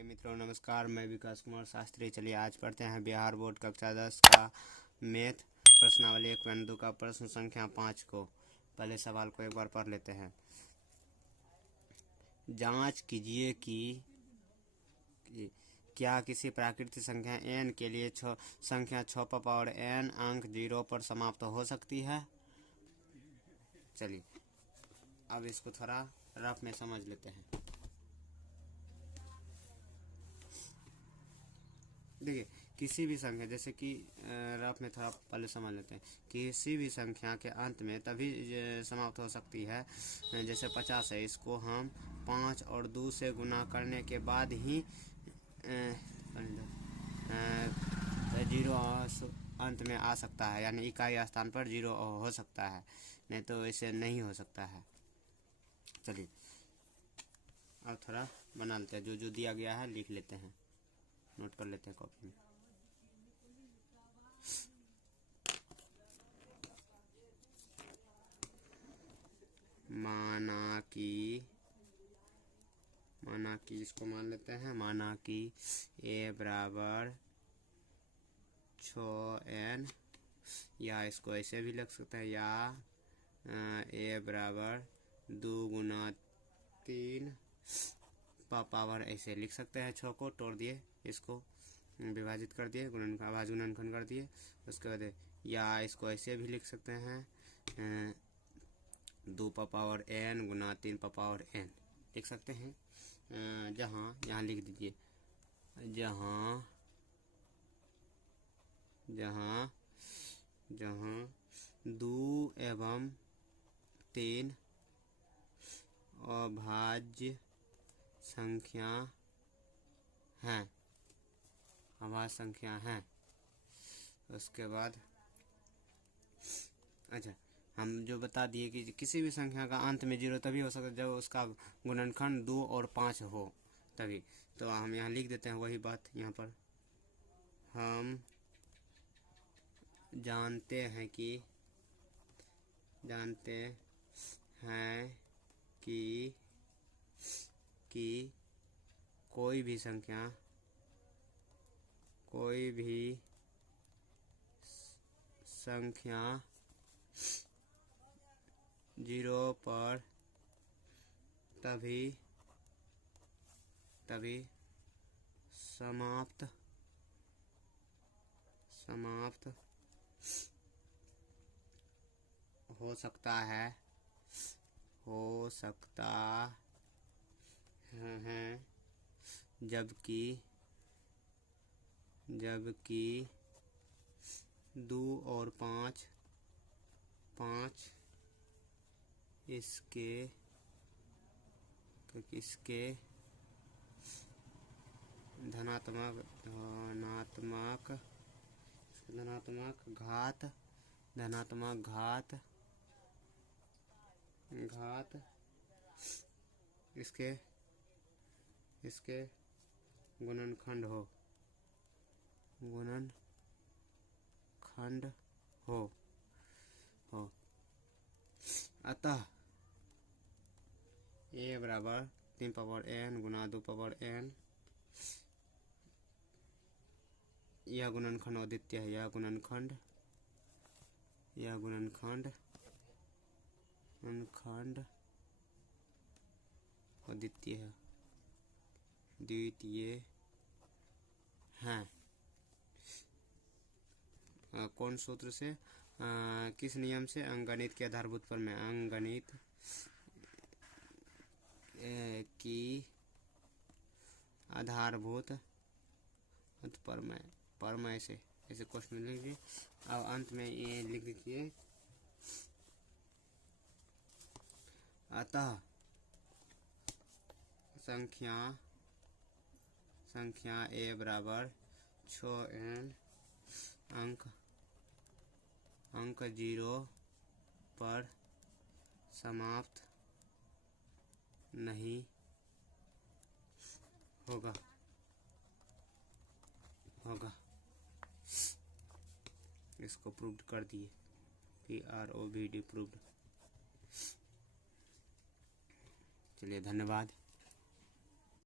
चलिए मित्रों नमस्कार, मैं विकास कुमार शास्त्री। चलिए आज पढ़ते हैं बिहार बोर्ड कक्षा 10 का मैथ प्रश्नावली 1.2 का प्रश्न संख्या 5 को। पहले सवाल को एक बार पढ़ लेते हैं। जांच कीजिए कि क्या किसी प्राकृतिक संख्या n के लिए संख्या 6 पावर n अंक 0 पर समाप्त हो सकती है। चलिए अब इसको थोड़ा रफ में समझ लेते हैं। देखिए किसी भी संख्या, जैसे कि रफ में थोड़ा पहले समझ लेते हैं। किसी भी संख्या के अंत में तभी समाप्त हो सकती है, जैसे 50 है, इसको हम 5 और 2 से गुना करने के बाद ही 0 अंत में आ सकता है, यानी इकाई स्थान पर 0 हो सकता है, नहीं तो इसे नहीं हो सकता है। चलिए अब थोड़ा बना लेते हैं, जो जो दिया गया है लिख लेते हैं, नोट कर लेते हैं कॉपी में। माना कि इसको मान लेते हैं, माना कि a बराबर 6n, या इसको ऐसे भी लिख सकते हैं, या a बराबर 2 गुना 3 पावर ऐसे लिख सकते हैं। 6 को तोड़ दिए, इसको विभाजित कर दिए, गुणनखंड कर दिए। उसके बाद या इसको ऐसे भी लिख सकते हैं, 2 पावर n गुना 3 पावर n लिख सकते हैं। यहाँ लिख दीजिए, जहाँ 2 एवं 3 अभाज्य संख्या हैं। उसके बाद अच्छा, हम जो बता दिए कि किसी भी संख्या का अंत में 0 तभी हो सकता है जब उसका गुणनखंड 2 और 5 हो, तभी। तो हम यहाँ लिख देते हैं वही बात यहाँ पर। हम जानते हैं कि कोई भी संख्या 0 पर तभी समाप्त हो सकता है जबकि 2 और 5 इसके धनात्मक घात इसके गुणनखंड हो। अतः a बराबर 3 पावर n गुना 2 पावर n, यह गुणनखंड अद्वितीय है। यह गुणनखंड द्वितीय हैं। कौन सूत्र से, किस नियम से? अंकगणित के आधारभूत प्रमेय, अंकगणित की आधारभूत प्रमेय से ऐसे क्वेश्चन लिख लीजिए। अब अंत में ये लिख दीजिए, अतः संख्या a बराबर 6n अंक 0 पर समाप्त नहीं होगा। इसको प्रूव्ड कर दिए, PROVD प्रूव्ड। चलिए धन्यवाद।